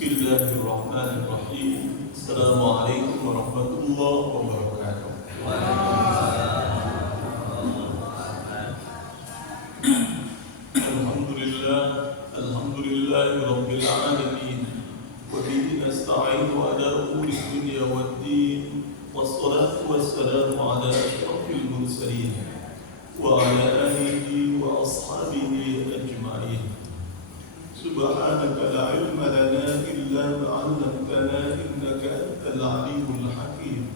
Bismillahirrahmanirrahim. Assalamualaikum warahmatullahi wabarakatuh. Alhamdulillah, alhamdulillahirabbil alamin. Wa bihi nasta'inu ala umuri dunya waddin. Wassalatu wassalamu ala asyrafil mursalin wa ala alihi wa ashabihi ajma'in. Subhanaka la ilma lana illa ma 'allamtana innaka antal alimul hakim.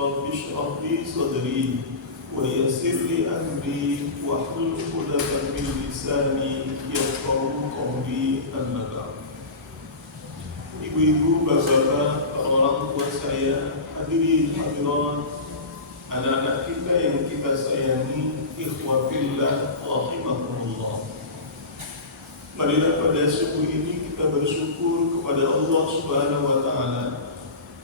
Rabbi shrah li sadri wa yassir li amri wahlul 'uqdatam min lisani yafqahu qawli. Amma ba'd. Ibu-ibu, bapak-bapak, orang tua saya, hadirin hadirat, anak-anak kita yang kita sayangi, ikhwah fillah rahimakumullah. Marilah pada subuh ini kita bersyukur kepada Allah Subhanahu wa taala.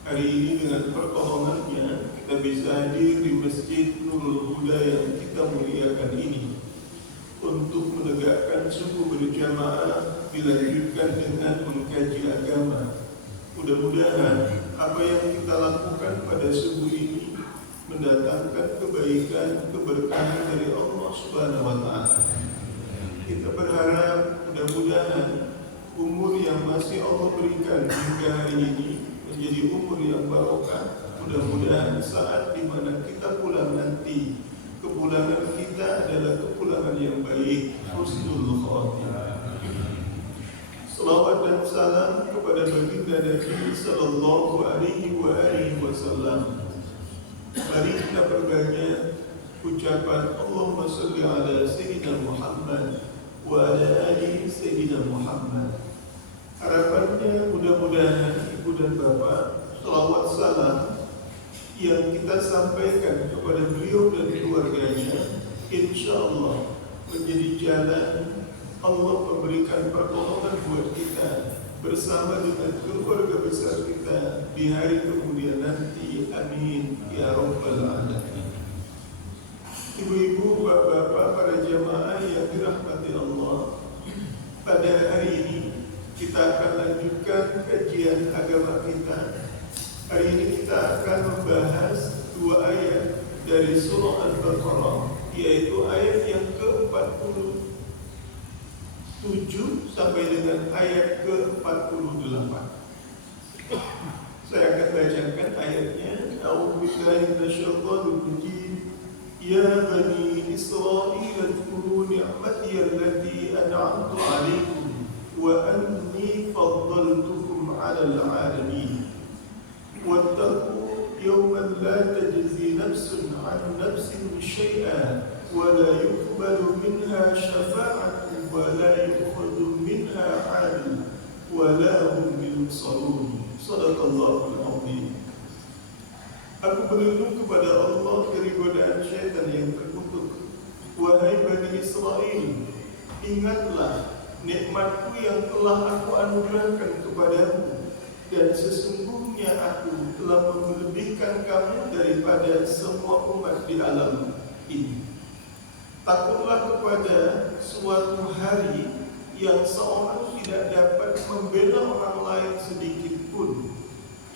Hari ini dengan pertolongannya kita bisa hadir di Masjid Nurul Huda yang kita muliakan ini untuk menegakkan subuh berjamaah dilanjutkan dengan mengkaji agama. Mudah-mudahan apa yang kita lakukan pada subuh ini mendatangkan kebaikan, keberkahan dari Allah Subhanahu wa taala. Kita berharap mudah-mudahan umur yang masih Allah berikan hingga hari ini menjadi umur yang barokah. Mudah-mudahan saat di mana kita pulang nanti, kepulangan kita adalah kepulangan yang baik, husnul khatimah. Salawat dan salam kepada baginda Nabi sallallahu alaihi wasallam. Mari kita perbanyak ucapan Allahumma shalli ala sayyidina Muhammad wa ala ali sayyidina Muhammad. Harapannya mudah-mudahan ibu dan bapak salawat salam yang kita sampaikan kepada beliau dan keluarganya insyaallah menjadi jalan Allah memberikan pertolongan buat kita bersama dengan keluarga besar kita di hari kemudian nanti. Amin ya rabbal alamin. Ibu-ibu, bapak-bapak, para jamaah yang dirahmati Allah, pada hari ini kita akan lanjutkan kajian agama kita. Hari ini kita akan membahas dua ayat dari surah Al-Baqarah, yaitu ayat yang ke-47 sampai dengan ayat ke-48. Saya akan bacakan ayatnya. A'udzubillahi minasyaitonir rajim. Ya bani Israil adhkuru ni'mati allati an'amtu 'alaikum wa anni faddaltukum 'alal 'alamin. Wattaqu yawman la tajzi nafsun 'an nafsin shay'an wa la yuqbalu minha syafa'atun wa la yu'khadhu minha 'adlun wa la hum yunsarun. Shadaqallahul 'azim. Aku berlindung kepada Allah dari godaan syaitan yang terkutuk. Wahai Bani Israel, ingatlah nikmatku yang telah aku anugerahkan kepadamu, dan sesungguhnya aku telah melebihkan kamu daripada semua umat di alam ini. Takutlah kepada suatu hari yang seorang tidak dapat membela orang lain sedikit pun.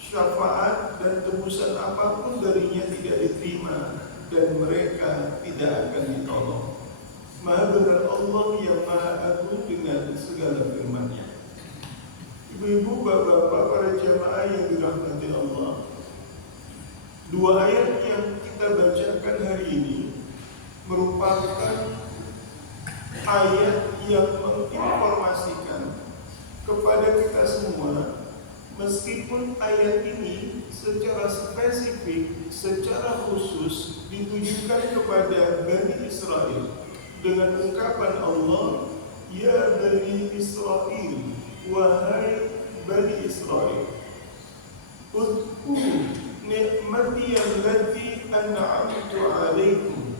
Syafaat dan tebusan apapun darinya tidak diterima, dan mereka tidak akan ditolong. Maha benar Allah yang maha agung dengan segala firman-Nya. Ibu-ibu, bapak-bapak, para jamaah yang dirahmati Allah, dua ayat yang kita bacakan hari ini merupakan ayat yang menginformasikan kepada kita semua. Meskipun ayat ini secara spesifik, secara khusus ditujukan kepada Bani Israel dengan ungkapan Allah, Ya Bani Israel, wahai Bani Israel, udhkuru ni'mati allati an'amtu 'alaikum.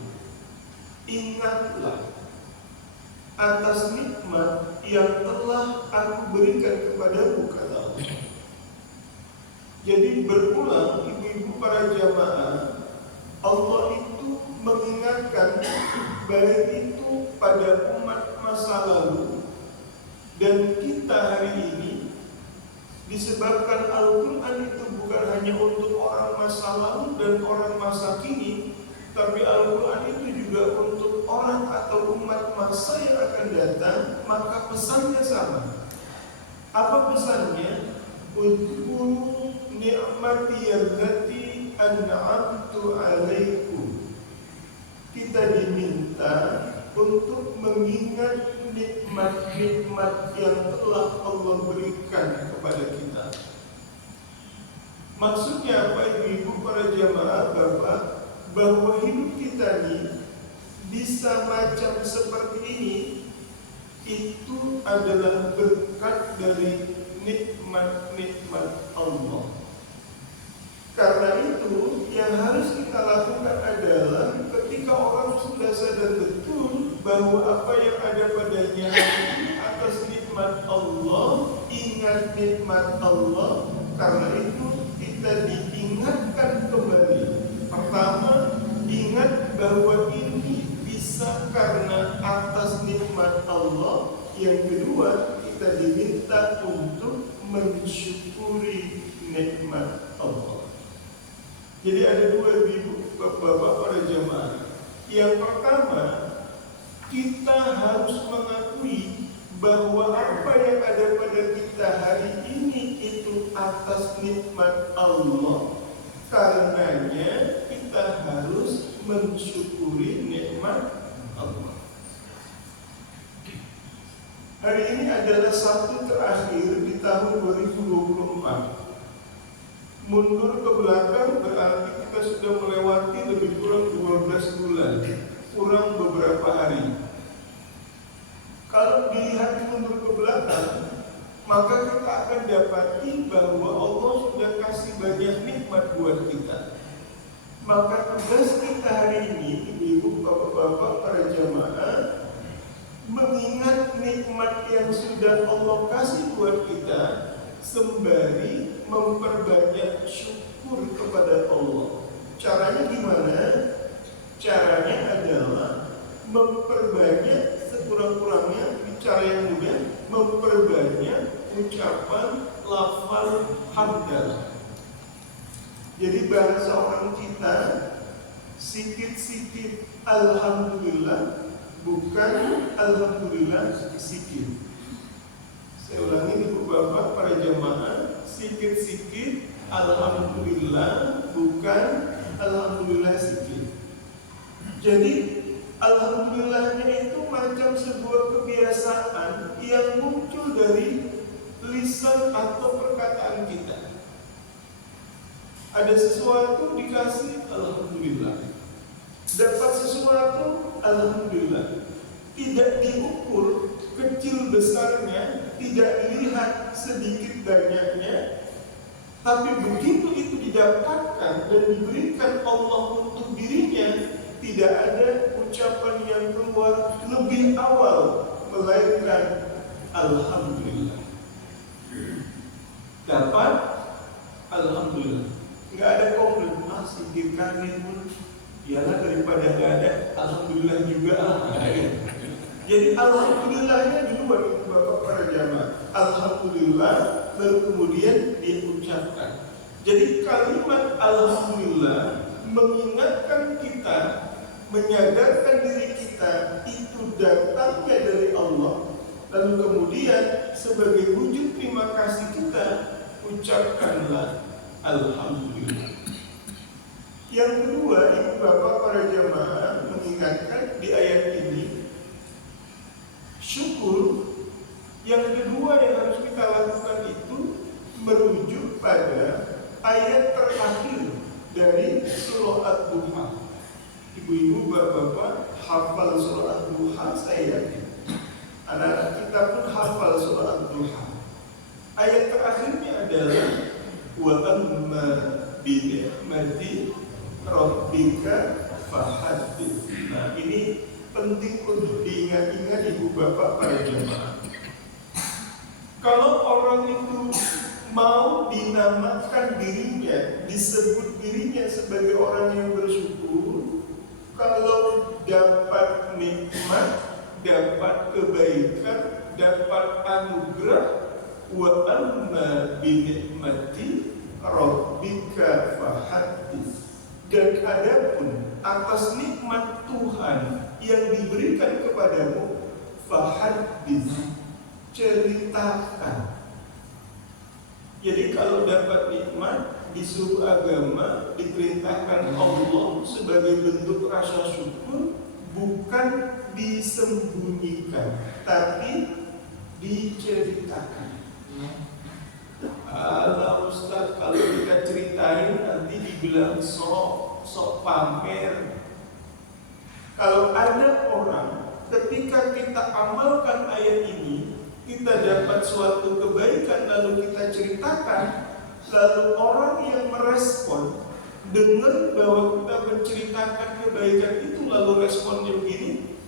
Ingatlah atas nikmat yang telah aku berikan kepadamu, kata Allah. Jadi berulang, ibu-ibu, para jamaah, Allah itu mengingatkan baik itu pada umat masa lalu dan kita hari ini Disebabkan Al-Quran itu bukan hanya untuk orang masa lalu dan orang masa kini, tapi Al-Quran itu juga untuk orang atau umat masa yang akan datang, maka pesannya sama. Apa pesannya? Udhkuru ni'mati allati an'amtu alaikum. Kita diminta untuk mengingat nikmat-nikmat yang telah Allah berikan kepada kita. Maksudnya apa ibu-ibu, para jamaah, bapak, bahwa hidup kita ini bisa macam seperti ini, itu adalah berkat dari nikmat-nikmat Allah. Karena itu yang harus kita lakukan adalah ketika orang sudah sadar betul bahwa apa yang ada padanya atas nikmat Allah, ingat nikmat Allah. Karena itu kita diingatkan kembali. Pertama, ingat bahwa ini bisa karena atas nikmat Allah. Yang kedua, kita diminta untuk mensyukuri nikmat Allah. Jadi ada dua, ibu, bapak, para jemaah. Yang pertama, kita harus mengakui bahwa apa yang ada pada kita hari ini itu atas nikmat Allah. Karenanya kita harus mensyukuri nikmat Allah. Hari ini adalah Sabtu terakhir di tahun 2024. Mundur ke belakang berarti kita sudah melewati lebih kurang 12 bulan, kurang beberapa hari. Kalau dilihat mundur ke belakang, maka kita akan dapati bahwa Allah sudah kasih banyak nikmat buat kita. Maka tugas kita hari ini, ibu, bapak-bapak, para jamaah, mengingat nikmat yang sudah Allah kasih buat kita, sembari memperbanyak syukur kepada Allah. Caranya gimana? Caranya adalah memperbanyak sekurang-kurangnya, bicara yang mudah, memperbanyak ucapan lafal hamdalah. Jadi bahasa orang kita sikit-sikit alhamdulillah, bukan alhamdulillah sikit. Saya ulangi, ibu bapak, para jemaah, sikit-sikit alhamdulillah, bukan alhamdulillah sikit. Jadi alhamdulillahnya itu macam sebuah kebiasaan yang muncul dari lisan atau perkataan kita. Ada sesuatu dikasih alhamdulillah, dapat sesuatu alhamdulillah. Tidak diukur kecil besarnya, tidak dilihat sedikit banyaknya, tapi begitu itu didapatkan dan diberikan Allah untuk dirinya, tidak ada ucapan yang keluar lebih awal melainkan alhamdulillah. Dapat alhamdulillah, nggak ada komplain, sikit kanin pun ialah daripada nggak ada, alhamdulillah juga. Jadi alhamdulillahnya duluan, ibu bapak, para jamaah. Alhamdulillah, baru kemudian diucapkan. Jadi kalimat alhamdulillah mengingatkan kita, menyadarkan diri kita itu datangnya dari Allah. Lalu kemudian sebagai wujud terima kasih kita, ucapkanlah alhamdulillah. Yang kedua, ibu bapak, para jamaah, mengingatkan di ayat ini syukur. Yang kedua yang harus kita lakukan itu merujuk pada ayat terakhir dari surah Ad-Duha. Ibu-ibu, bapak-bapak hafal surah Ad-Duha, saya yakin. Anak-anak kita pun hafal surah Ad-Duha. Ayat terakhirnya adalah wa amma bi ni'mati rabbika fahaddits. Nah, ini penting untuk diingat-ingat, ibu bapak, para jemaah. Kalau orang itu mau dinamakan dirinya, disebut dirinya sebagai orang yang bersyukur, kalau dapat nikmat, dapat kebaikan, dapat anugerah, wa amma bi ni'mati rabbika fahaddits. Dan adapun atas nikmat Tuhan yang diberikan kepadamu, fahaddits, ceritakan. Jadi kalau dapat nikmat, disuruh agama, diperintahkan Allah sebagai bentuk rasa syukur, bukan disembunyikan, tapi diceritakan. Alah Ustaz, kalau kita ceritain nanti dibilang sok pamer. Kalau ada orang ketika kita amalkan ayat ini, kita dapat suatu kebaikan lalu kita ceritakan, lalu orang yang merespon dengar bahwa kita menceritakan kebaikan itu, lalu responnya begini,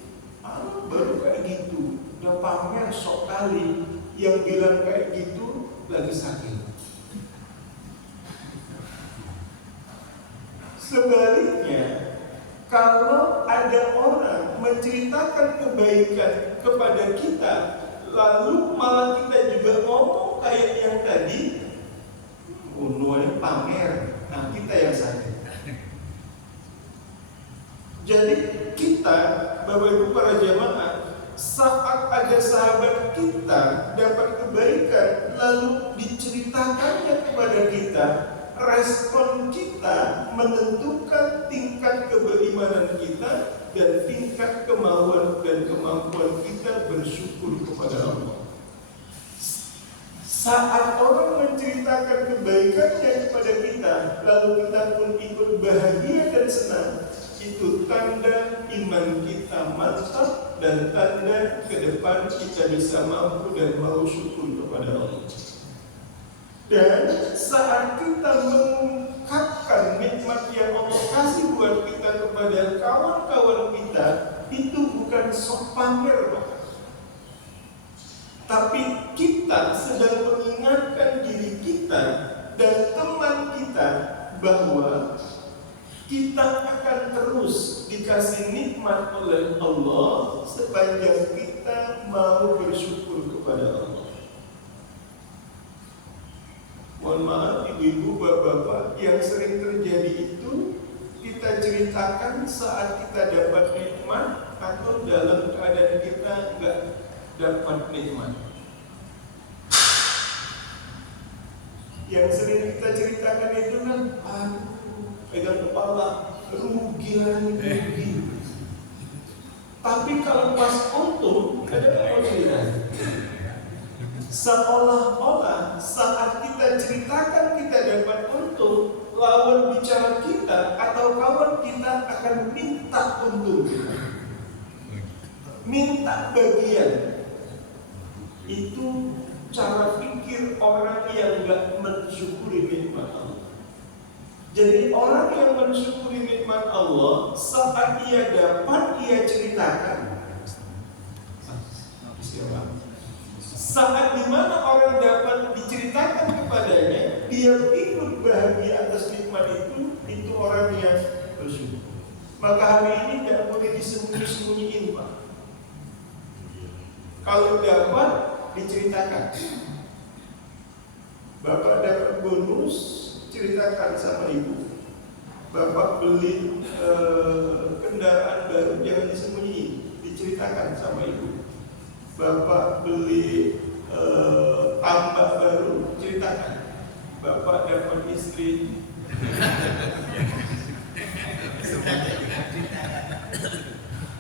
baru kayak gitu, udah pamer sok kali. Yang bilang kayak gitu lagi sakit. Sebaliknya, kalau ada orang menceritakan kebaikan kepada kita, lalu malah kita juga ngomong kayak yang tadi, nuanya pamer, nah kita yang sakit. Jadi kita, Bapak Ibu para jamaah, saat ada sahabat kita dapat kebaikan lalu diceritakannya kepada kita, respon kita menentukan tingkat keberimanan kita dan tingkat kemauan dan kemampuan kita bersyukur kepada Allah. Saat orang menceritakan kebaikannya kepada kita, lalu kita pun ikut bahagia dan senang, itu tanda iman kita mantap dan tanda ke depan kita bisa mampu dan mau syukur kepada Allah. Dan saat kita mengungkapkan nikmat yang Allah kasih buat kita kepada kawan-kawan kita, itu bukan sok pamer, tapi kita sedang mengingatkan diri kita dan teman kita bahwa kita akan terus dikasih nikmat oleh Allah sepanjang kita mau bersyukur kepada Allah. Mohon maaf ibu-ibu, bapak-bapak, yang sering terjadi itu kita ceritakan saat kita dapat nikmat atau dalam keadaan kita enggak dapat nikmat. Yang sering kita ceritakan itu kan, pegang kepala, rugi. Tapi kalau pas untung, ada kemudian seolah-olah saat kita ceritakan kita dapat untung, lawan bicara kita atau kawan kita akan minta untung kita, minta bagian. Itu cara pikir orang yang gak mensyukuri nikmat Allah. Jadi orang yang mensyukuri nikmat Allah, saat ia dapat, ia ceritakan. Saat dimana orang dapat diceritakan kepadanya, dia ikut bahagia atas nikmat itu orang yang bersyukur. Maka hari ini tidak boleh disembunyi-sembunyiin, Pak. Kalau dapat, diceritakan. Bapak dapat bonus, ceritakan sama ibu. Bapak beli kendaraan baru, jangan disembunyiin, diceritakan sama ibu. Bapak beli tambak baru, ceritakan. Bapak dapat istri.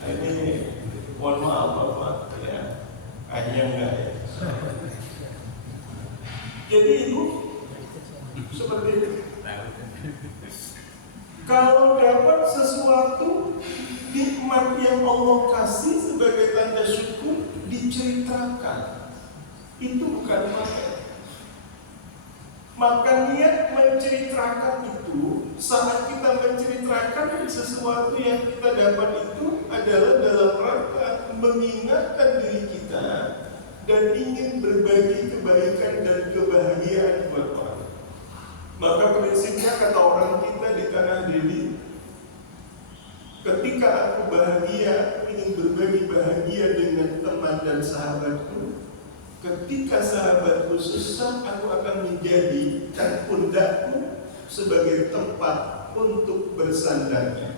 Ini mohon maaf Bapak, ya, hanya enggak ya. Jadi ibu seperti itu. Kalau dapat sesuatu nikmat yang Allah kasih sebagai tanda syukur, diceritakan. Itu bukan pamer. Maka niat menceritakan itu, saat kita menceritakan sesuatu yang kita dapat itu adalah dalam rangka mengingatkan diri kita dan ingin berbagi kebaikan dan kebahagiaan buat orang. Maka prinsipnya kata orang kita di tanah Delhi, ketika aku bahagia, ingin berbagi bahagia dengan teman dan sahabatku, ketika sahabatku susah, aku akan menjadikan pundakku sebagai tempat untuk bersandarnya.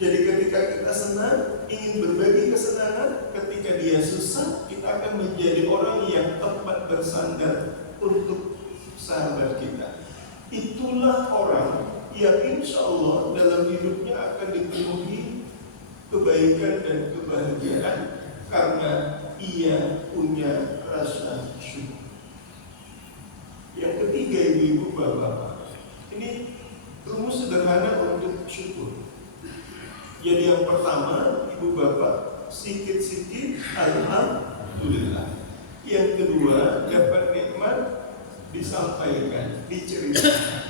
Jadi ketika kita senang, ingin berbagi kesenangan, ketika dia susah, kita akan menjadi orang yang tempat bersandar untuk sahabat kita. Itulah orang yang insya Allah dalam hidupnya akan dipenuhi kebaikan dan kebahagiaan karena ia punya rasa syukur. Yang ketiga, ibu-ibu, bapak-bapak, ini rumus sederhana untuk syukur. Jadi yang pertama, ibu bapak, sikit-sikit alhamdulillah. Yang kedua, dapat nikmat disampaikan, diceritakan.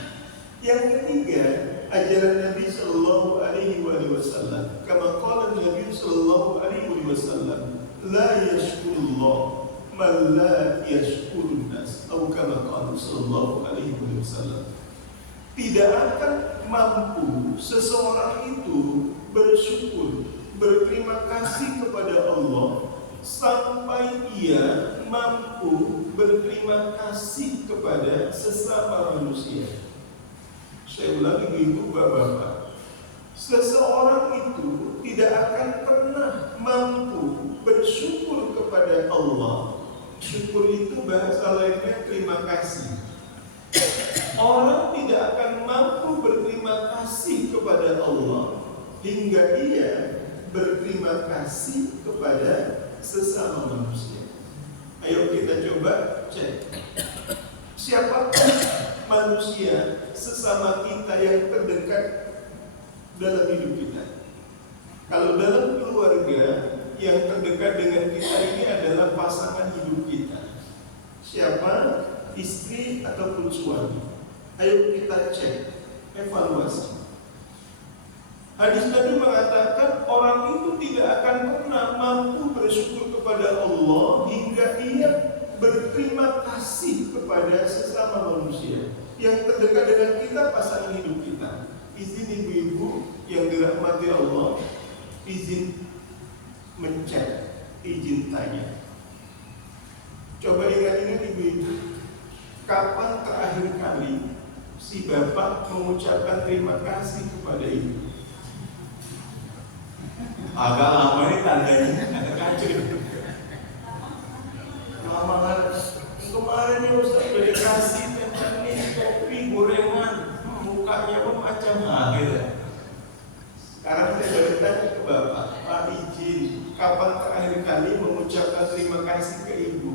Yang ketiga, ajaran Nabi Sallallahu Alaihi Wasallam. Kama qala Nabi Sallallahu Alaihi Wasallam, la yashkurullah man la yashkurun nas. Atau kama qala Sallallahu Alaihi Wasallam. Tidak akan mampu seseorang itu bersyukur, berterima kasih kepada Allah sampai ia mampu berterima kasih kepada sesama manusia. Saya ulangi, ibu bapak, seseorang itu tidak akan pernah mampu bersyukur kepada Allah. Syukur itu bahasa lainnya terima kasih. Orang tidak akan mampu berterima kasih kepada Allah hingga ia berterima kasih kepada sesama manusia. Ayo kita coba cek. Siapakah manusia sesama kita yang terdekat dalam hidup kita? Kalau dalam keluarga, yang terdekat dengan kita ini adalah pasangan hidup kita. Siapa? Istri ataupun suami. Ayo kita cek, evaluasi. Hadis Nabi mengatakan orang itu tidak akan pernah mampu bersyukur kepada Allah hingga ia berterima kasih kepada sesama manusia yang terdekat dengan kita, pasangan hidup kita. Izin ibu-ibu yang dirahmati Allah, izin mencek, izin tanya. Coba ingat-ingat ibu-ibu, kapan terakhir kali si bapak mengucapkan terima kasih kepada ibu? Agak lama ini tandanya, agak kacau. Lama kemarin ini Ustaz udah dikasih tentang ini kopi gorengan, mukanya pun macam gitu. Sekarang saya balik tanya ke bapak, Pak izin, kapan terakhir kali mengucapkan terima kasih ke ibu?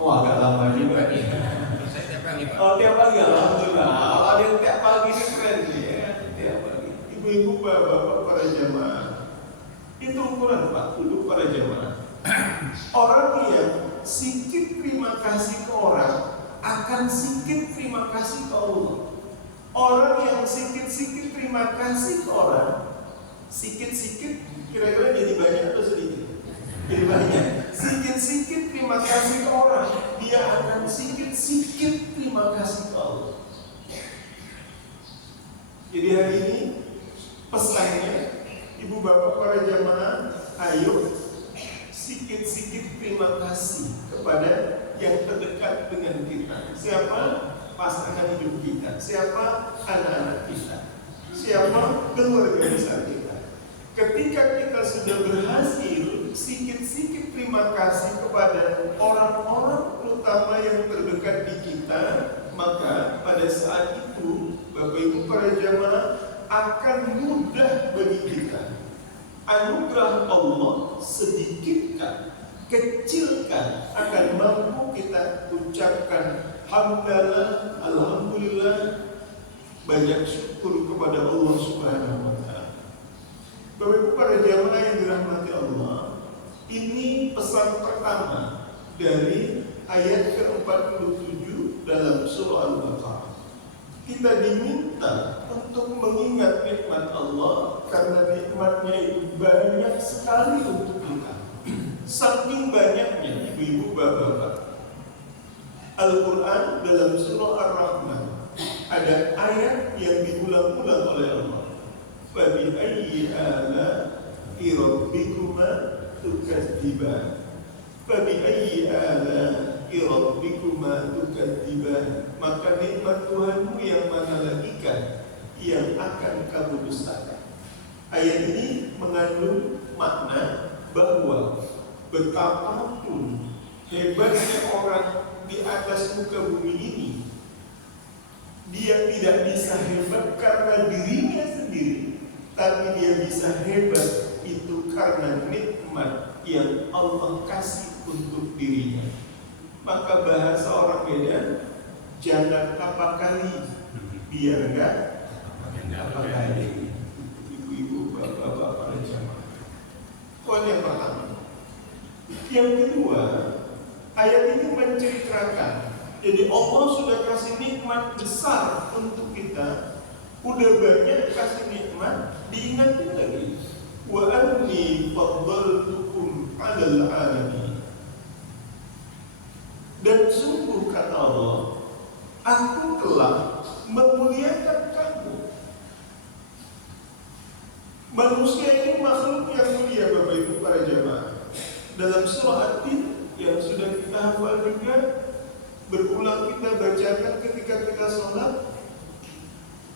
Oh agak lama juga nih. Oh tiap pagi, alhamdulillah. Kalau ada yang tiap pagi ini keren nih ya, tiap pagi. Ibu-ibu, bapak-bapak, para jamaah, itu ukuran Pak, duduk para jamaah. Orang yang sedikit terima kasih ke orang akan sedikit terima kasih ke Allah. Orang yang sedikit-sedikit terima kasih ke orang, sedikit-sedikit kira-kira jadi banyak atau sedikit? Jadi banyak. Sedikit-sedikit terima kasih ke orang, dia akan sedikit-sedikit terima kasih ke Allah. Jadi hari ini pesannya, ibu bapak para jamaah, ayo sedikit-sedikit terima kasih kepada yang terdekat dengan kita. Siapa? Pasangan hidup kita. Siapa? Anak-anak kita. Siapa? Keluarga besar kita. Ketika kita sudah berhasil sedikit-sedikit terima kasih kepada orang-orang terutama yang terdekat di kita, maka pada saat itu Bapak Ibu para jamaah akan mudah bagi kita. Anugerah Allah sedikitkan, kecilkan, akan mampu kita ucapkan hamdalah, alhamdulillah, banyak syukur kepada Allah Subhanahu wa Ta'ala. Bapak Ibu para jamaah yang dirahmati Allah, ini pesan pertama dari ayat ke-47 dalam surah Al-Baqarah. Kita diminta untuk mengingat nikmat Allah karena nikmatnya itu banyak sekali untuk kita. Saking banyaknya, ibu-ibu, bapak-bapak, Al-Quran dalam surah Ar-Rahman ada ayat yang diulang-ulang oleh Allah. Fabi ayyi ala'i rabbikuma tukadziban. Fabi'ayyi ala'i rabbikuma tukadziban. Maka nikmat Tuhanmu yang mana lagikah yang akan kamu dustakan? Ayat ini mengandung makna bahwa betapapun hebatnya orang di atas muka bumi ini, dia tidak bisa hebat karena dirinya sendiri, tapi dia bisa hebat itu karena nikmat yang Allah kasih untuk dirinya. Maka bahasa orang Medan, jangan apa kali, biar enggak apa kali. Ibu-ibu, bapak-bapak, para jamaah. Poin yang pertama. Yang kedua, ayat ini menceritakan, jadi Allah sudah kasih nikmat besar untuk kita, udah banyak kasih nikmat, diingatin lagi. Wa anni faddaltukum 'alal 'alamin. Dan sungguh kata Allah, aku telah memuliakan kamu. Manusia ini makhluk yang mulia, Bapak Ibu para jamaah. Dalam surah At-Tin yang sudah kita hafal juga, berulang kita bacakan ketika kita sholat,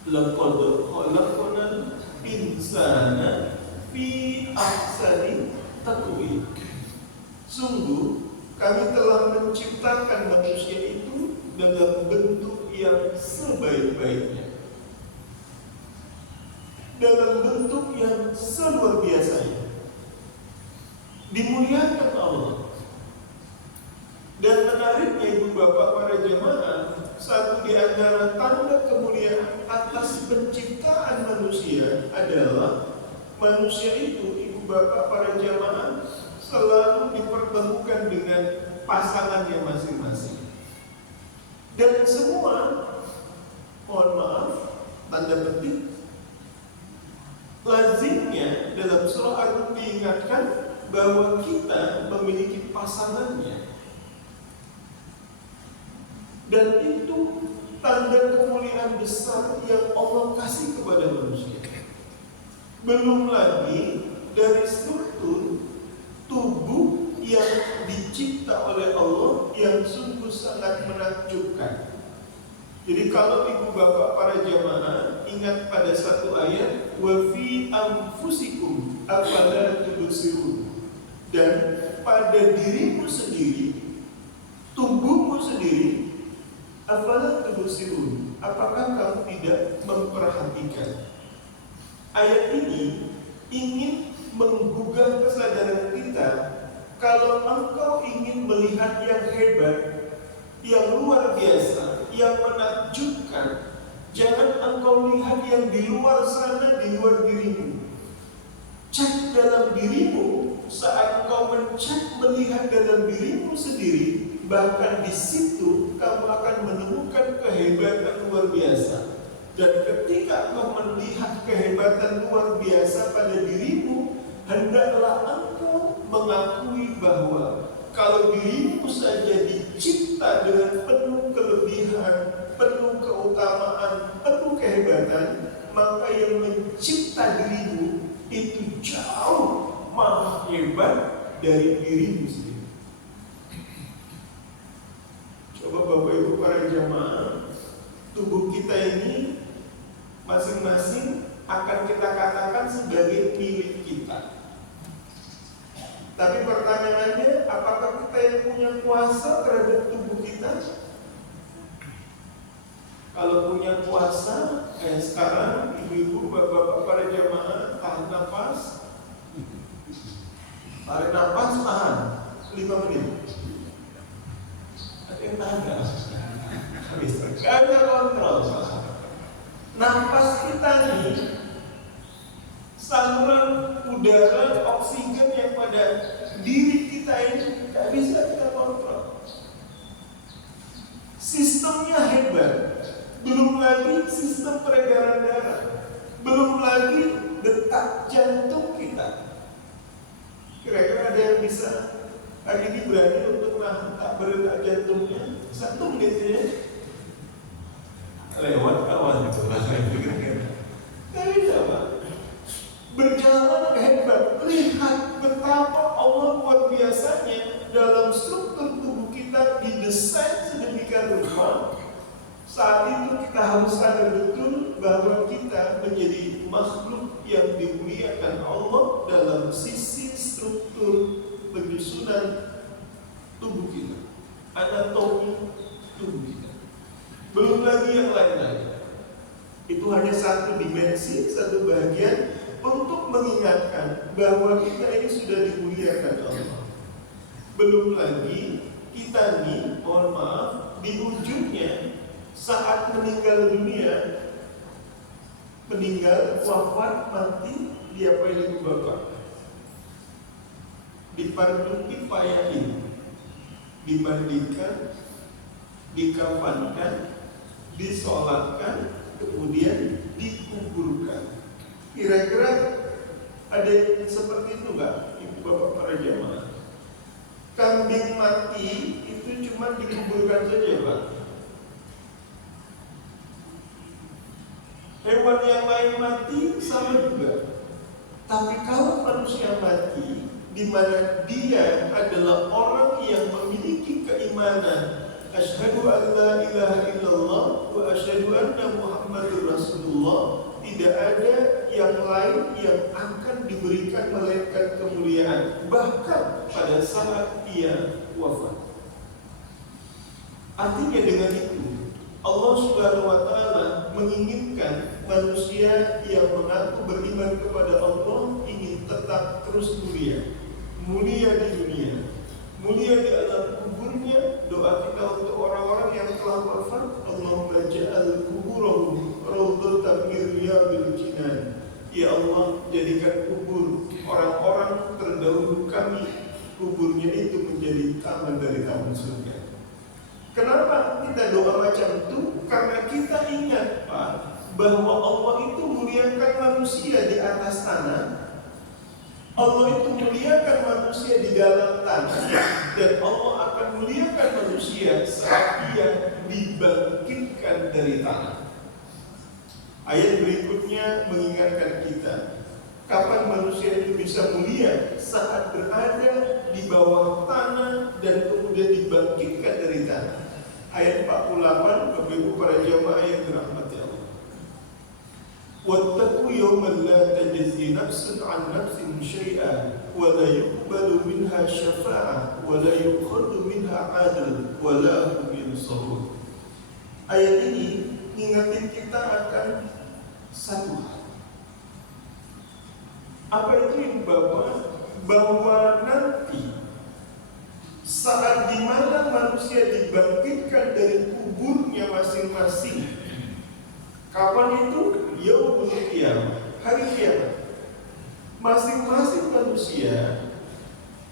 laqad khalaqnal insana fi ahsani taqwim. Sungguh kami telah menciptakan manusia itu dalam bentuk yang sebaik-baiknya, dalam bentuk yang seluar biasanya. Dimuliakan Allah. Dan menariknya ibu bapak para jemaah, satu di antara tanda kemuliaan atas penciptaan manusia adalah manusia itu, ibu bapak para jemaah, selalu dipertemukan dengan pasangannya masing-masing. Dan semua, mohon maaf, tanda petik, lazimnya dalam surah Al-Rum diingatkan bahwa kita memiliki pasangannya. Dan itu tanda kemuliaan besar yang Allah kasih kepada manusia. Belum lagi dari struktur tubuh yang dicipta oleh Allah yang sungguh sangat menakjubkan. Jadi kalau ibu bapak para jamaah ingat pada satu ayat, wa fi anfusikum afala tubsirun. Dan pada dirimu sendiri, tubuhmu sendiri, afala tubsirun, apakah kamu tidak memperhatikan? Ayat ini ingin menggugah kesadaran kita, kalau engkau ingin melihat yang hebat, yang luar biasa, yang menakjubkan, jangan engkau lihat yang di luar sana, di luar dirimu. Cek dalam dirimu. Saat engkau mencek, melihat dalam dirimu sendiri, bahkan di situ kamu akan menemukan kehebatan luar biasa. Dan ketika engkau melihat kehebatan luar biasa pada dirimu, hendaklah engkau mengakui bahwa kalau dirimu saja dicipta dengan penuh kelebihan, penuh keutamaan, penuh kehebatan, maka yang mencipta dirimu itu jauh maha hebat dari dirimu sendiri. Coba Bapak Ibu para jamaah, tubuh kita ini masing-masing akan kita katakan sebagai milik kita. Tapi pertanyaannya, apakah kita yang punya kuasa terhadap tubuh kita? Kalau punya kuasa, sekarang ibu-ibu, bapak-bapak para jamaah, tahan nafas. Tarik nafas, tahan 5 menit. Ada yang tahan gak? Habis, gak ada kontrol. Nafas kita nih, saluran udara, oksigen yang pada diri kita ini gak bisa kita kontrol. Sistemnya hebat. Belum lagi sistem peredaran darah, belum lagi detak jantung kita. Kira-kira ada yang bisa hari ini berani untuk tak berdetak jantungnya 1 menit ya? Lewat kawan itu kira-kira. Tapi coba berjalan hebat, lihat betapa Allah luar biasanya dalam struktur tubuh kita didesain sedemikian rupa, saat itu kita harus sadar betul bahwa kita menjadi makhluk yang dimuliakan Allah dalam sisi struktur penyusunan tubuh kita, anatomi tubuh kita. Belum lagi yang lain-lain. Itu hanya satu dimensi, satu bagian untuk mengingatkan bahwa kita ini sudah dimuliakan Allah. Belum lagi kita nih, mohon maaf, di ujungnya saat meninggal dunia, meninggal, wafat, mati, diapain ibu bapak? Diparduki payahin, dimandikan, dikafankan, disolatkan, kemudian dikuburkan. Kira-kira ada yang seperti itu nggak, ibu bapak para jamaah? Kambing mati itu cuma dikuburkan saja, Pak. Hewan yang lain mati sama juga. Tapi kalau manusia mati, di mana dia adalah orang yang memiliki keimanan, asyhadu an la ilaha illallah wa asyhadu anna Muhammadur Rasulullah, tidak ada yang lain yang akan diberikan melainkan kemuliaan, bahkan pada saat ia wafat. Artinya dengan itu Allah Subhanahu wa Ta'ala menginginkan manusia yang mengaku beriman kepada Allah ingin tetap terus mulia, mulia di dunia, mulia di alam kuburnya. Doa kita untuk orang-orang yang telah wafat, Allahumma ja'al kuburahum rawdatan min riyadil jinan. Ya Allah, jadikan kubur orang-orang terdahulu kami, kuburnya itu menjadi taman dari taman surga. Kenapa kita doa macam itu? Karena kita ingat, Pak, bahwa Allah itu muliakan manusia di atas tanah, Allah itu muliakan manusia di dalam tanah, dan Allah akan muliakan manusia saat ia dibangkitkan dari tanah. Ayat berikutnya mengingatkan kita, kapan manusia itu bisa mulia? Saat berada di bawah tanah dan kemudian dibangkitkan dari tanah. Ayat 48, Bapak Ibu para jamaah yang dirahmati Allah. Wattaqu yawman la tajzi nafsun an nafsin syai'an wa la yuqbalu minha syafa'ah wa la yukhadhu minha 'adl wa la hum yunsarun. Ayat ini ngingetin kita akan satu hal. Apa itu Ibu Bapak? Bahwa nanti saat dimana manusia dibangkitkan dari kuburnya masing-masing, kapan itu? Yaumul qiyamah, hari kiamat. Masing-masing manusia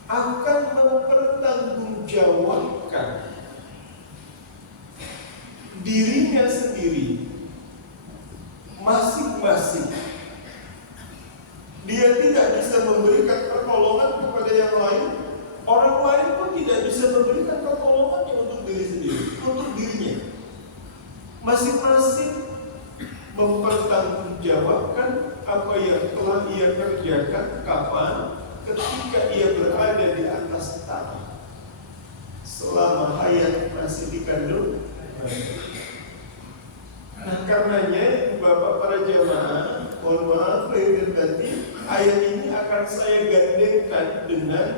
akan mempertanggungjawabkan dirinya sendiri, masing-masing. Dia tidak bisa memberikan pertolongan kepada yang lain. Orang lain pun tidak bisa memberikan pertolongannya untuk diri sendiri, untuk dirinya. Masing-masing mempertanggungjawabkan apa yang telah ia kerjakan, kapan, ketika ia berada di atas tanah, selama hayat masih dikandung. Nah, karenanya Bapak para jamaah, mohon maaf lahir dan batin, ayat ini akan saya gandengkan dengan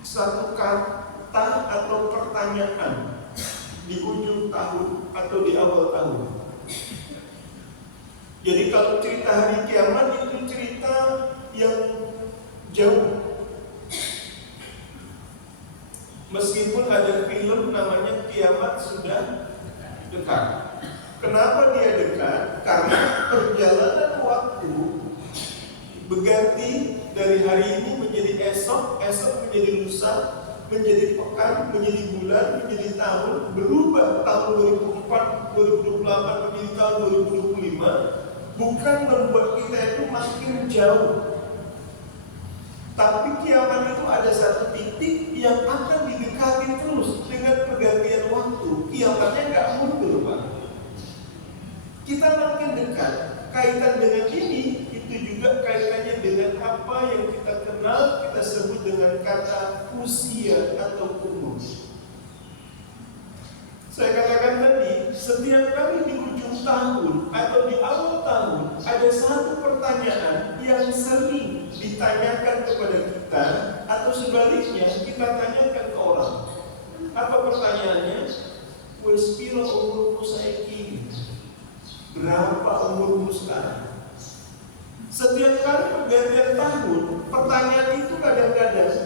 satu kata atau pertanyaan di ujung tahun atau di awal tahun. Jadi kalau cerita hari kiamat itu cerita yang jauh. Meskipun ada film namanya Kiamat Sudah Dekat. Kenapa dia dekat? Karena perjalanan waktu berganti dari hari ini menjadi esok, esok menjadi lusa, menjadi pekan, menjadi bulan, menjadi tahun, berubah tahun 2004, 2028 menjadi tahun 2025, bukan membuat kita itu makin jauh. Tapi kiamat itu ada satu titik yang akan didekati terus dengan pergantian waktu. Kiamatnya nggak mundur, Pak. Kita makin dekat. Kaitan dengan ini, itu juga kaitannya dengan apa yang kita kenal, kita sebut dengan kata usia atau umur. Saya katakan tadi, setiap kali di ujung tahun atau di awal tahun ada satu pertanyaan yang sering ditanyakan kepada kita, atau sebaliknya kita tanyakan ke orang. Apa pertanyaannya? Wes piro umurmu saiki? Berapa umurmu sekarang? Setiap kali pergantian tahun, pertanyaan itu kadang-kadang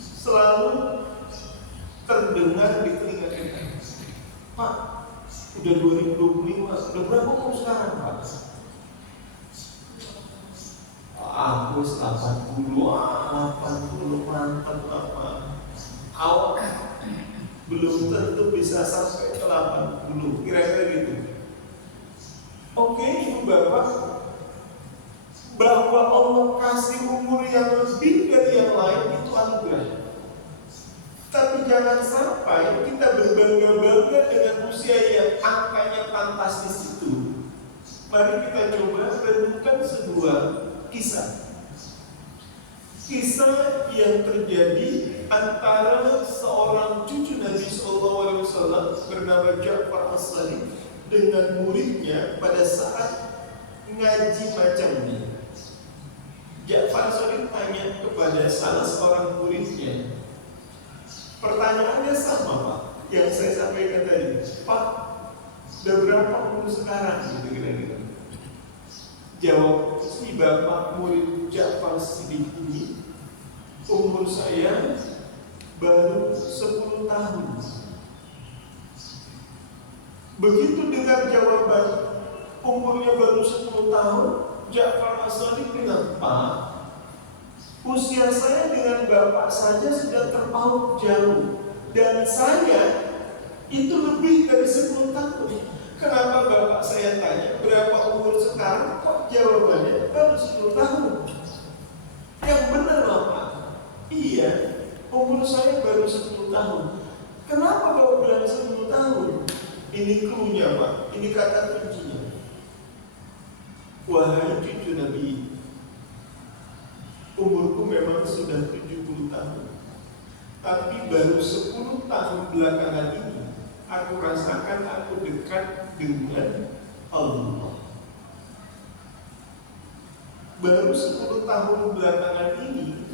selalu terdengar di telinga kita. Pak, udah 2025, udah berapa umur sekarang, Pak? Aku 80, mantap apa? Awak belum tentu bisa sampai ke 80, kira-kira gitu. Oke, Ibu Bapak, bahwa Allah kasih umur yang lebih dari yang lain itu anugerah. Tapi jangan sampai kita berbangga-bangga dengan usia yang angkanya fantastis itu. Mari kita coba renungkan sebuah kisah. Kisah yang terjadi antara seorang cucu Nabi SAW bernama Ja'far As-Sadiq dengan muridnya pada saat ngaji macam ini. Ja'far As-Sadiq tanya kepada salah seorang muridnya. Pertanyaannya sama, Pak, yang saya sampaikan tadi. Pak, udah berapa umur sekarang? Gitu kira-kira. Jawab si bapak murid Ja'far As-Sadiq ini, umur saya baru 10 tahun. Begitu dengar jawaban umurnya baru 10 tahun, Ja'far As-Sadiq bilang, Pak, usia saya dengan bapak saja sudah terpaut jauh, dan saya itu lebih dari 10 tahun. Kenapa bapak saya tanya berapa umur sekarang, kok jawabannya baru 10 tahun? Yang benar, Bapak. Iya, umur saya baru 10 tahun. Kenapa bapak bilang 10 tahun? Ini clue-nya, Pak. Ini kata kuncinya. Wahai cucu Nabi, umurku memang sudah 70 tahun. Tapi baru 10 tahun belakangan ini aku rasakan aku dekat dengan Allah. Baru 10 tahun belakangan ini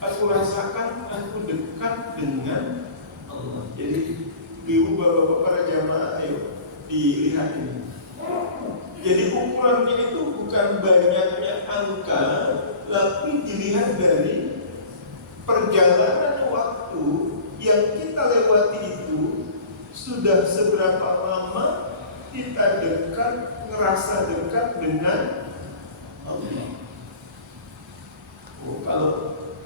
aku rasakan aku dekat dengan Allah. Jadi ibu bapak para jamaah, ayo dilihat ini. Jadi ukurannya itu bukan banyaknya angka, tapi dilihat dari perjalanan waktu yang kita lewati itu. Sudah seberapa lama kita dekat, ngerasa dekat dengan Allah. Kalau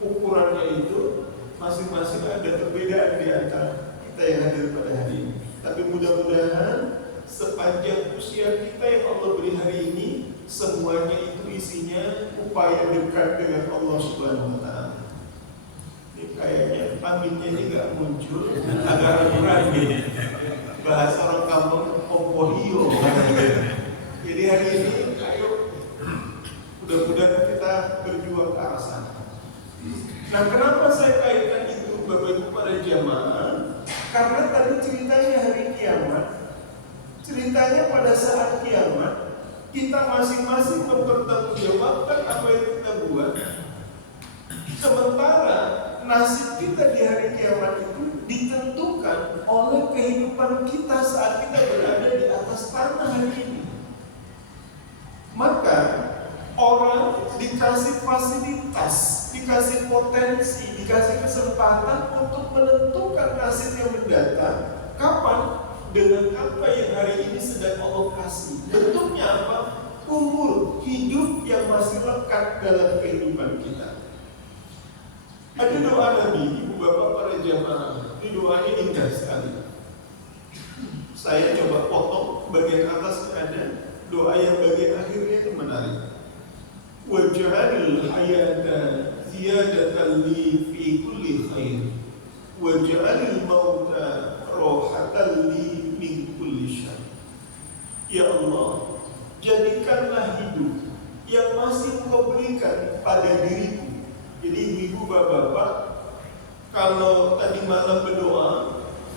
ukurannya itu masing-masing ada perbedaan di antara kita yang hadir pada hari ini. Tapi mudah-mudahan sepanjang usia kita yang Allah beri hari ini, semuanya itu isinya upaya dekat dengan Allah Subhanahu wa Ta'ala. Ini kayaknya aminnya ini nggak muncul, agak ragu-ragu. Bahasa orang kampung kompohio. Jadi hari ini, ayo mudah-mudahan kita berjuang ke arah sana. Nah, kenapa saya kaitkan itu, Bapak Ibu para jamaah? Karena tadi ceritanya hari kiamat. Ceritanya pada saat kiamat, kita masing-masing mempertanggungjawabkan apa yang kita buat. Sementara nasib kita di hari kiamat itu ditentukan oleh kehidupan kita saat kita berada di atas tanah hari ini. Maka orang dikasih fasilitas, dikasih potensi, dikasih kesempatan untuk menentukan nasib yang mendatang. Kapan? Dengan apa yang hari ini sedang Allah kasih. Bentuknya apa? Umur hidup yang masih lekat dalam kehidupan kita. Ada doa Nabi, ibu bapak para jamaah. Ini doanya indah sekali. Saya coba potong bagian atas ada, doa yang bagian akhirnya itu menarik. Waj'alil hayata ziyadatan li fi kulli khair, waj'alil mauta rohatan li min kulli syarr. Ya Allah, jadikanlah hidup yang masih Engkau berikan pada diriku Jadi ibu-ibu, bapak-bapak, kalau tadi malam berdoa,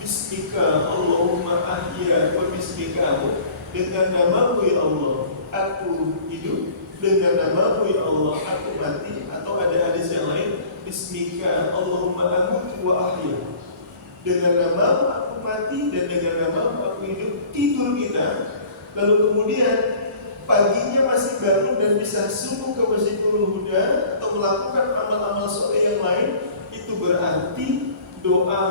Bismika Allahumma ahya wa bismika, dengan namamu ya Allah aku hidup, dengan namamu ya Allah aku mati, atau ada hadis yang lain, Bismika Allahumma amut wa ahya, dengan namamu aku mati dan dengan namamu aku hidup. Tidur kita, lalu kemudian paginya masih bangun dan bisa subuh ke Masjidul Huda atau melakukan amal-amal soleh yang lain, itu berarti doa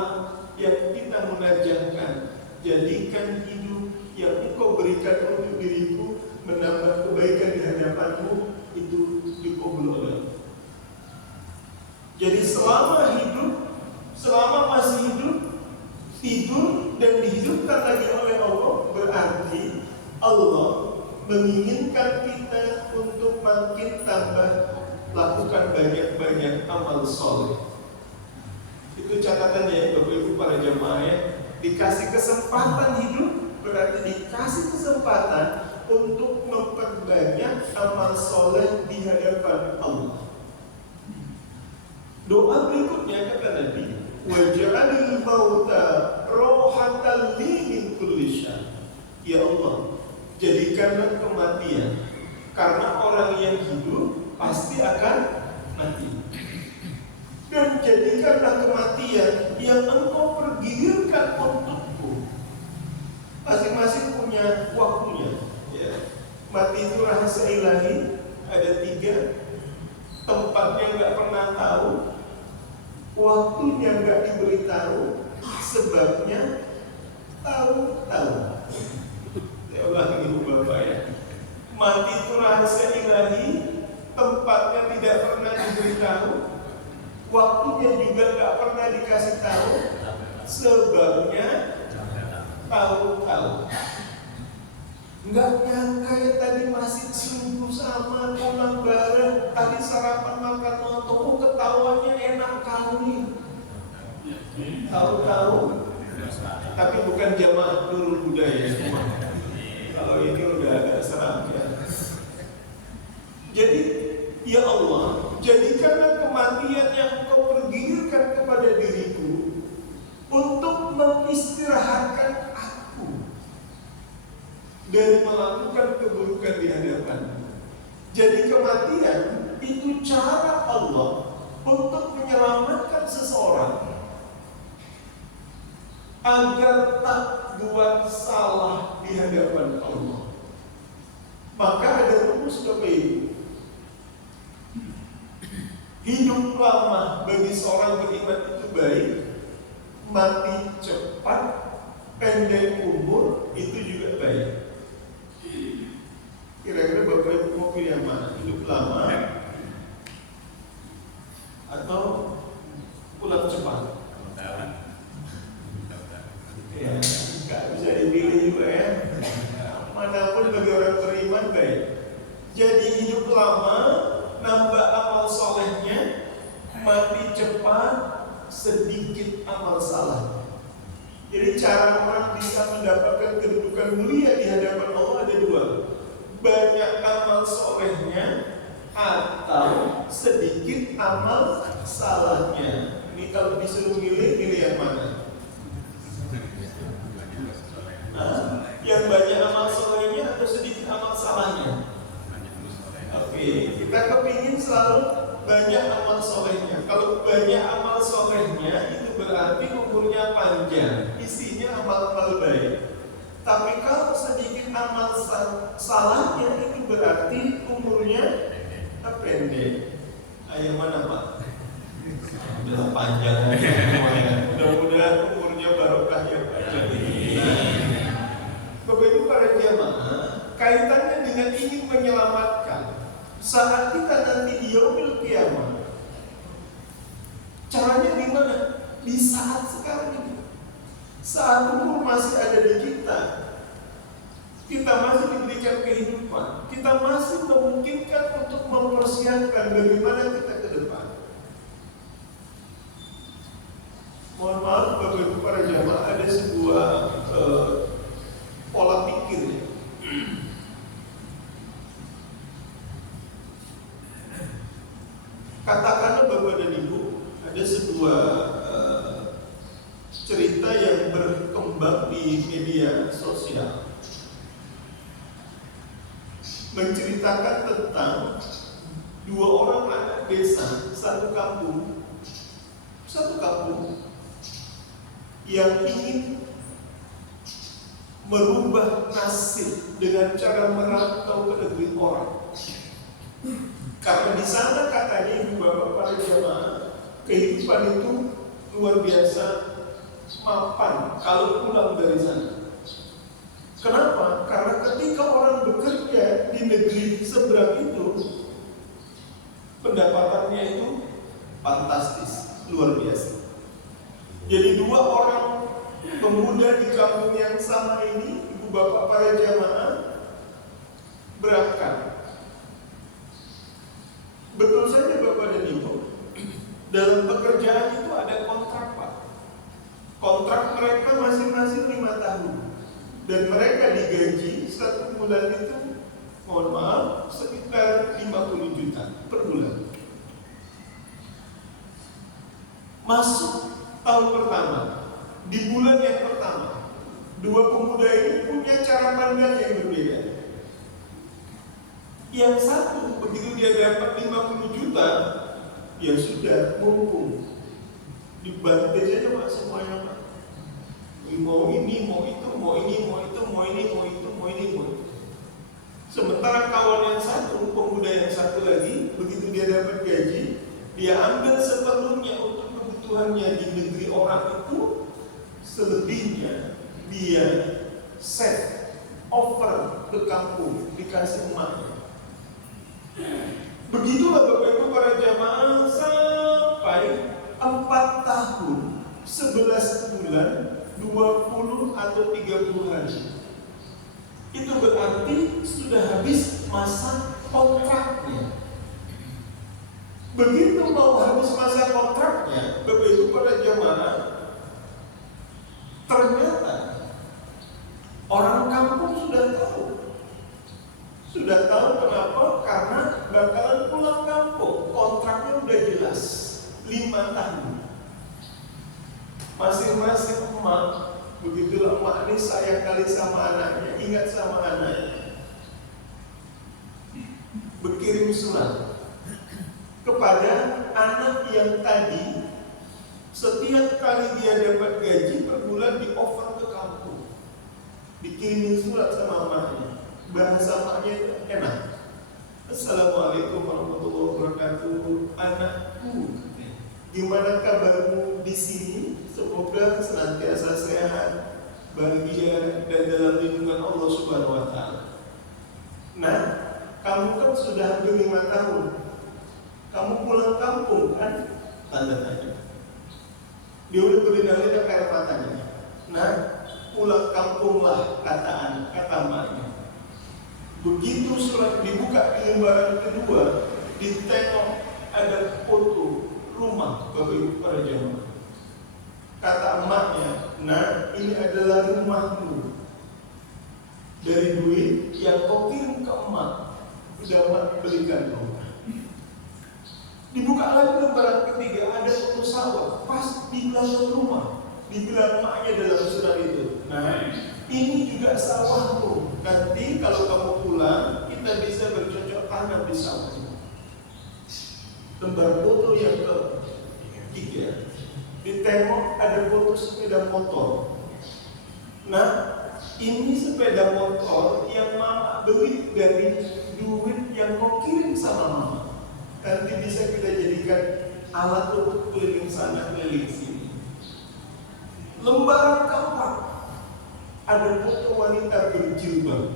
yang kita munajatkan, jadikan hidup yang engkau berikan untuk diriku menambah kebaikan di hadapanmu, itu dikabul oleh. Jadi selama hidup, selama masih hidup, tidur dan dihidupkan lagi oleh Allah, berarti Allah menginginkan kita untuk makin tambah lakukan banyak-banyak amal soleh. Itu catatannya Bapak Ibu para jamaah ya. Dikasih kesempatan hidup berarti dikasih kesempatan untuk memperbanyak amal soleh di hadapan Allah. Doa berikutnya kata Nabi, waj'alil mauta rohatan li min kulli syai. Ya Allah, jadikanlah kematian, karena orang yang hidup pasti akan mati. Dan jadikanlah kematian yang engkau pergilirkan untukku. Masing-masing punya waktunya ya. Mati itu rahasia ilahi, ada 3. Tempatnya nggak pernah tahu, waktunya nggak diberitahu, sebabnya tahu-tahu. Saya ulangi ibu bapak ya. Mati itu rahasia ilahi, tempatnya tidak pernah diberitahu, waktunya juga nggak pernah dikasih tahu, sebabnya tahu-tahu. Nggak nyangka ya, tadi masih sungguh sama, pulang bareng, tadi sarapan makan nonton, ketawanya enak kali. Tahu-tahu, tapi bukan jamaah Nurul Huda ya semua. Kalau ini udah agak seram ya. Jadi ya Allah, jadikanlah kematian yang Engkau pergilirkan kepada diriku untuk mengistirahatkan aku dari melakukan keburukan di hadapan. Jadi kematian itu cara Allah untuk menyelamatkan seseorang agar tak buat salah di hadapan Allah. Maka ada rumus Bapak Ibu. Hidup lama bagi seorang beriman itu baik, mati cepat, pendek umur itu juga baik. Kira-kira Bapak Ibu mau pilih yang mana? Hidup lama atau pulang cepat? Ya, nggak bisa dipilih juga ya. Manapun bagi orang beriman baik. Jadi hidup lama, nambah amal solehnya, mati cepat, sedikit amal salah. Jadi cara orang bisa mendapatkan kedudukan mulia di hadapan Allah ada 2. Banyak amal solehnya atau sedikit amal salahnya. Ini kalau disuruh milih yang mana? Yang banyak amal solehnya atau sedikit amal salahnya? Oke, kita kepingin selalu banyak amal solehnya. Kalau banyak amal solehnya itu berarti umurnya panjang, isinya amal-amal baik. Tapi kalau sedikit amal salahnya itu berarti umurnya pendek. Yang mana Pak? Udah panjang semuanya. Mudah-mudahan umurnya barokah ya Pak. Bapak Ibu para jamaah, kaitannya dengan ingin menyelamatkan saat kita nanti di yaumil qiyamah. Caranya gimana? Di saat sekarang ini, saat umur masih ada di kita, kita masih diberikan kehidupan, kita masih memungkinkan untuk mempersiapkan bagaimana kita ke depan. Mohon maaf Bapak Ibu para jamaah, ada sebuah pola pikir. Katakanlah Bapak sosial menceritakan tentang dua orang anak desa satu kampung yang ingin merubah nasib dengan cara merantau ke negeri orang. Karena di sana katanya ibu bapak para jamaah, kehidupan itu luar biasa mapan kalau pulang dari sana. Kenapa? Karena ketika orang bekerja di negeri seberang itu, pendapatannya itu fantastis, luar biasa. Jadi dua orang pemuda di kampung yang sama ini, ibu bapak para jamaah, berangkat. Betul saja bapak dan ibu, dalam pekerjaan itu ada kontrak pak. Kontrak mereka masing-masing 5 tahun. Dan mereka digaji 1 bulan itu, mohon maaf, sekitar 50 juta per bulan. Masuk tahun pertama, di bulan yang pertama, dua pemuda ini punya cara pandang yang berbeda. Yang satu, begitu dia dapat 50 juta, ya sudah, mumpung dibantai saja pak semuanya pak. Mau ini, mau itu, mau ini, mau itu, mau ini, mau itu, mau ini, mau itu. Sementara kawan yang satu, pemuda yang satu lagi, begitu dia dapat gaji, dia ambil sepenuhnya untuk kebutuhannya di negeri orang itu, selebihnya dia save, offer ke kampung, dikasih emaknya. Begitulah Bapak Ibu para jamaah sampai 4 tahun, 11 bulan, 20 atau 30 hari. Itu berarti sudah habis masa kontraknya. Begitu mau habis masa kontraknya, Bapak Ibu para jamaah, ternyata orang kampung sudah tahu kenapa? Karena bakalan pulang kampung. Kontraknya udah jelas 5 tahun. Masing-masing emak, begitulah emak ini sayang kali sama anaknya, ingat sama anaknya, berkirim surat kepada anak yang tadi setiap kali dia dapat gaji per bulan di-offer ke kampung, dikirimin surat sama emaknya. Bahasa emaknya itu enak. Assalamualaikum warahmatullahi wabarakatuh, anakku, gimana kabarmu di sini? Semoga senantiasa sehat, bahagia, dan dalam lindungan Allah Subhanahu wa Ta'ala. Nah, kamu kan sudah hampir 5 tahun. Kamu pulang kampung kan? Tanda tanya. Dia udah berlinang-linang air matanya. Nah, pulang kampunglah kata maknya. Begitu surat dibuka di lembaran kedua, ditengok ada foto rumah Bapak Ibu para jamaah. Kata emaknya, nah ini adalah rumahmu. Dari duit yang kau kirim ke emak, udah emak belikan rumah. Dibuka lagi lembaran ketiga, ada foto sawah pas di belakang rumah. Dibilang emaknya dalam surat itu, nah ini juga sawahmu. Nanti kalau kamu pulang, kita bisa bercocok tanam di sawah. Lembar foto yang ketiga, ditengok ada foto sepeda motor. Nah, ini sepeda motor yang mama beli dari duit yang kau kirim sama mama. Nanti bisa kita jadikan alat untuk keliling sana, keliling sini. Lembaran keempat, ada foto wanita berjilbab.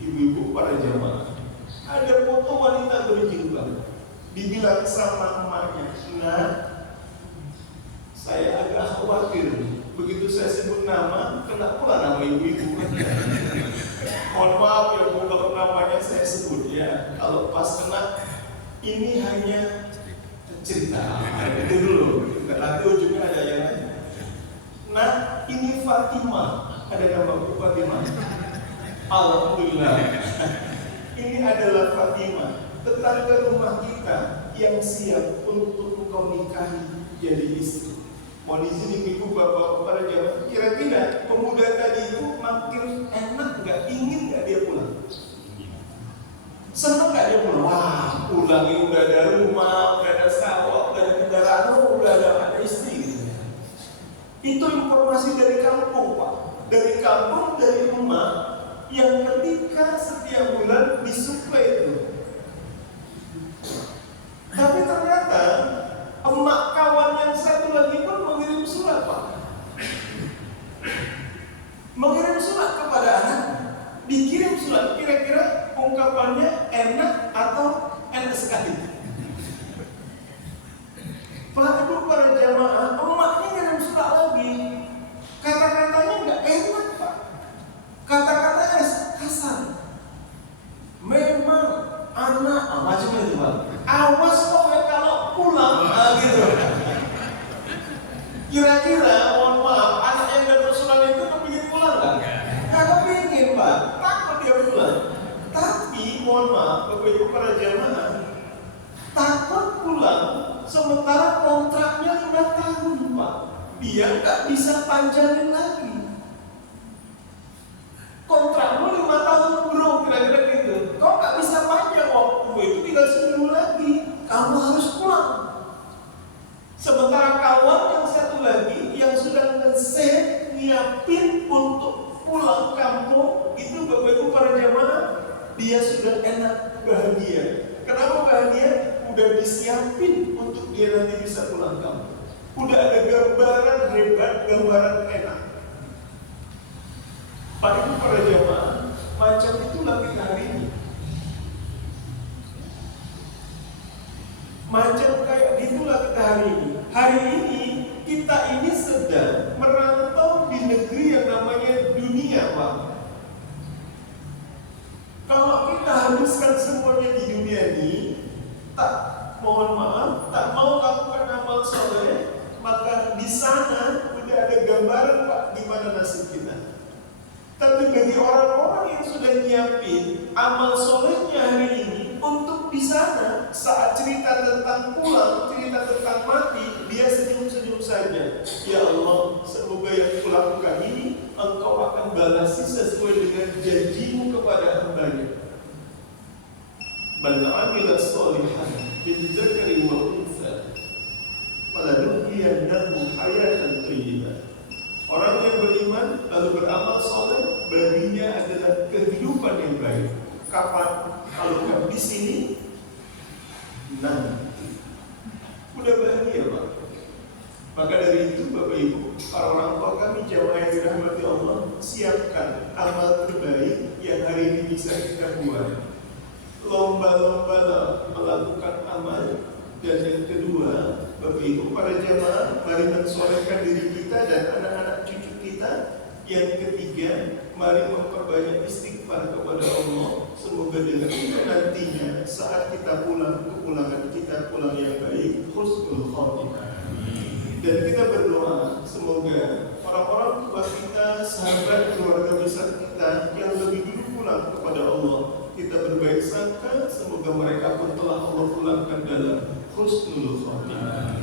Ibu-ibu para jamaah, ada foto wanita berjilbab. Dibilang sama emaknya, nah saya agak khawatir. Begitu saya sebut nama, kena pula nama ibu-ibu. Mohon maaf ya Bu, kalau namanya saya sebut ya. Kalau pas kena, ini hanya cerita. Itu dulu. Nanti ujungnya ada yang lain. Nah, ini Fatimah. Ada nama Bu Fatimah. Alhamdulillah. Ini adalah Fatimah, tetangga rumah kita yang siap untuk engkau nikahi jadi istri. Mohon izin ibu bapak para jamaah, kira-kira pemuda tadi itu makin enak nggak, ingin nggak dia pulang? Senang nggak dia pulang? Wah, pulang ini udah ada rumah, udah ada sawah, udah ada kendaraan, udah ada istri. Gitu. Itu informasi dari kampung, Pak. Dari kampung, dari rumah, yang ketika setiap bulan disuplai itu. Tapi ternyata emak kawan yang satu lagi pun mengirim surat, Pak. Mengirim surat kepada anak. Dikirim surat, kira-kira ungkapannya enak atau enak sekali? Pak Ibu para jamaah, emaknya ngirim surat lagi. Kata-katanya nggak enak, Pak. Kata-katanya kasar. Memang anak, macam itu, Pak. Awas kok kalau pulang, gitu. Kira-kira, mohon maaf, anak yang dapat surat itu kepingin pulang nggak? Nggak kepingin, Pak. Takut dia pulang. Tapi, mohon maaf, Bapak Ibu para jamaah, takut pulang, sementara kontraknya 5 tahun, Pak. Dia nggak bisa panjangin lagi. Kontrakmu 5 tahun, bro, kira-kira gitu. Kau nggak bisa panjang waktu itu, tinggal seminggu lagi. Kamu harus pulang. Sementara kawan yang satu lagi yang sudah nge-save, nyiapin untuk pulang kampung, itu Bapak Ibu para jamaah, dia sudah enak, bahagia. Kenapa bahagia? Udah disiapin untuk dia nanti bisa pulang kampung. Udah ada gambaran hebat, gambaran enak. Pak Ibu para jamaah, macam itulah kita hari ini. Macam kayak gitulah kita hari ini. Hari ini kita ini sedang merantau di negeri yang namanya dunia, Pak. Kalau kita habiskan semuanya di dunia ini, tak, mohon maaf, tak mau lakukan amal soleh, maka di sana udah ada gambaran, Pak, gimana nasib kita. Tapi bagi orang-orang yang sudah nyiapin amal solehnya hari ini, untuk di sana saat cerita tentang pulang, cerita tentang mati, dia senyum-senyum saja. Ya Allah, semoga yang kulakukan ini Engkau akan balasi sesuai dengan janjimu kepada hamba-Nya. Man 'amila sholihan min dzakarin wa untha falanuhyiyannahu hayatan thayyibah. Orang yang beriman lalu beramal soleh, baginya adalah kehidupan yang baik. Kapan? Kalau bukan di sini, nanti. Udah bahagia, Pak. Maka dari itu, Bapak Ibu, para orang tua kami, jamaah yang dirahmati Allah, siapkan amal terbaik yang hari ini bisa kita buat. Lomba-lomba melakukan amal. Dan yang kedua, Bapak Ibu para jamaah, mari mensolehkan diri kita dan anak-anak cucu kita. Yang ketiga, mari memperbanyak istighfar kepada Allah. Semoga dengan itu nantinya saat kita pulang, kepulangan kita pulang yang baik, husnul khotimah. Dan kita berdoa semoga orang-orang tua kita, sahabat, keluarga besar kita yang lebih dulu pulang kepada Allah, kita berbaik sangka, semoga mereka pun telah Allah pulangkan dalam husnul khotimah.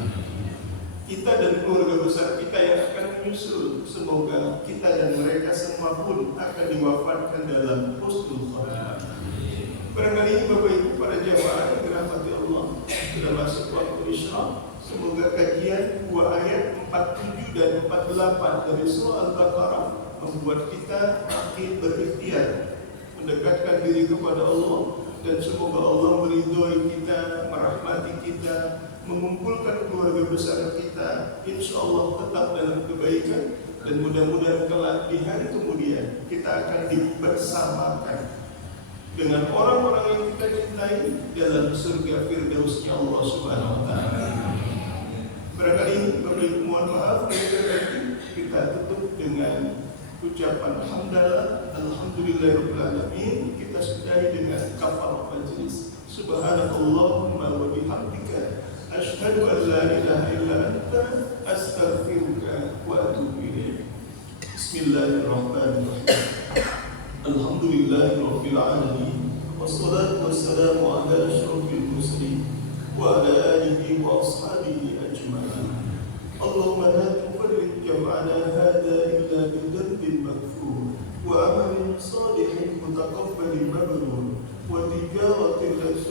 Kita dan keluarga besar kita yang akan menyusul, semoga kita dan mereka semua pun akan diwafatkan dalam husnul khotimah. Barangkali ini Bapak Ibu para jamaah yang dirahmati Allah, sudah masuk waktu isya. Semoga kajian 2 ayat 47 dan 48 dari surah Al-Baqarah membuat kita makin berikhtiar mendekatkan diri kepada Allah, dan semoga Allah meridhoi kita, merahmati kita, mengumpulkan keluarga besar kita, insya Allah tetap dalam kebaikan, dan mudah-mudahan kelak di hari kemudian kita akan dibersamakan dengan orang-orang yang kita cintai dalam surga firdausnya Allah Subhanahu wa Ta'ala. Barangkali ini Bapak Ibu mohon maaf, kita tutup dengan ucapan hamdalah, alhamdulillahirabbil alamin. Kita sudahi dengan kafarah majlis. Subhanakallahumma wa bihamdika asyhadu an la ilaha illa anta astaghfiruka wa atubu ilaik. Bismillahirrahmanirrahim. Alhamdulillahirabbil alamin. Wassalatu wassalamu ala asyrofil mursalin wa ala alihi wa ashabihi ajma'in. Allahumma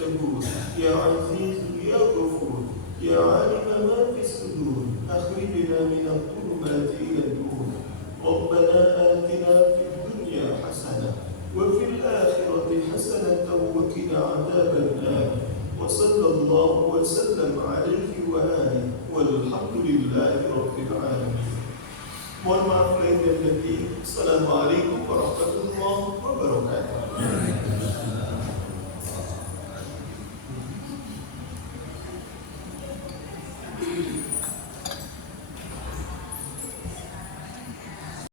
جبور يا عزيز يا غفور يا عالم ما في الصدور أخرجنا من الظلمات إلى النور ربنا آتنا في الدنيا حسنة وفي الآخرة حسنة وقنا عذاب النار وصلى الله وسلم عليه وآله والحمد لله رب العالمين. Mohon maaf lahir dan batin. Assalamualaikum warahmatullahi wabarakatuh.